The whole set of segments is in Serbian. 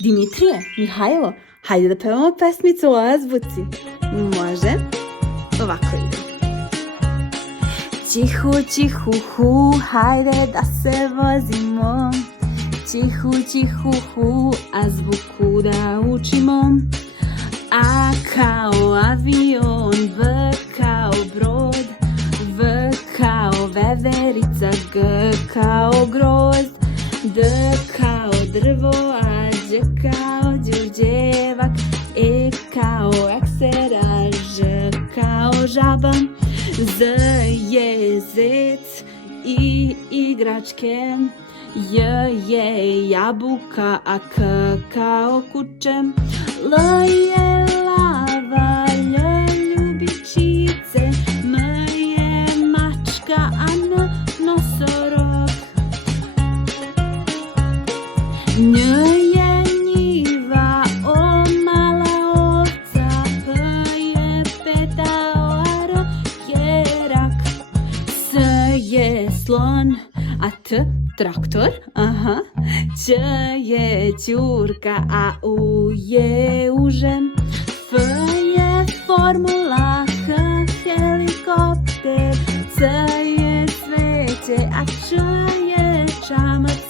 Dimitrije, Mihajlo, hajde da pevamo pesmicu o azbuci. Može? Ovako ide. Čihu, čihu, hu, hajde da se vozimo. Čihu, čihu, hu, azbuku da učimo. A kao avion, V kao brod, V kao veverica, G kao grozd, D kao drvo, a Đ kao đurđevak, E kao eksera, Ž kao žaba, Z je zec i igračke, J je jabuka, a K kao kuće, L je lava, Lj ljubičice, M je mačka, a N nosorog, N je njiva, O mala ovca, P je petao, a R je rak, S je slon, a T traktor, aha, Ć je ćurka, a U je užem, F je formula, H helikopter, C je cveće, a Č je čamac,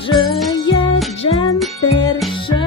Ž je džemper, Š